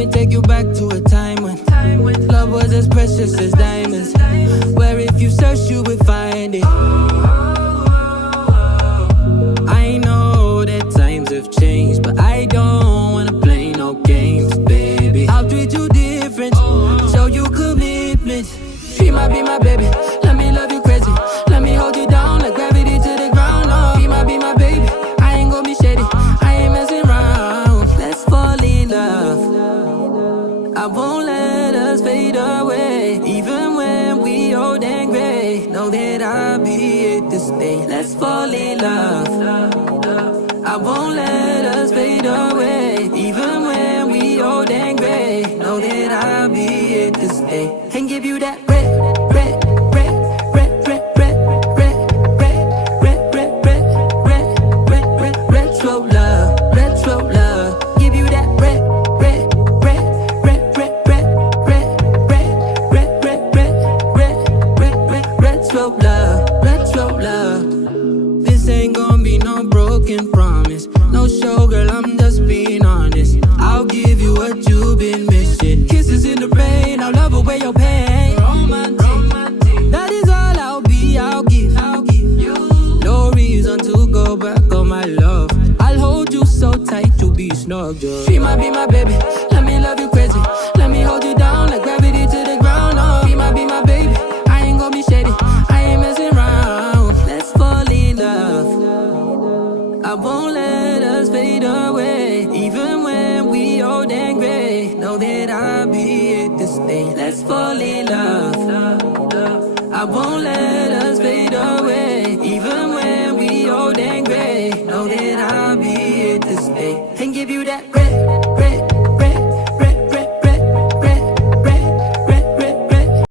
me take you back to a time when love was as precious as diamonds, where if you search you would find it. I know that times have changed, but I don't wanna play no games, baby. I'll treat you different, show you commitment. She might be my baby, let me love you crazy. Let me hold you down like gravity to the ground. Oh, be my baby, I ain't gonna be shady, I ain't messing around. Let's fall in love, I won't let us fade away. Even when we old and gray, know that I'll be here to stay. Let's fall in love, I won't let us fade away. Even when we old and gray, know that I'll be here to stay. And give you that red, red, red, red, red, red, red, red, red, red, red, red, red, retro love, retro love. Give you that red, red, red, red, red, red, red, red, red, red, red, red, red, retro love, retro love. This ain't gonna be no broken promise, no show, girl, I'm just being honest. I'll give you what you've been missing. Kisses in the rain, I'll love away your pain. Romantic, that is all I'll be, I'll give you. No reason to go back on my love. I'll hold you so tight, you'll be snug, just. She might be my baby, let me love you crazy. Let me hold you down like gravity to the ground. Oh, be my baby, I ain't gonna be shady, I ain't messing around. Let's fall in love, I won't let us fade away. Even when we old and gray, know that I'll be here to stay. Let's fall in love, I won't let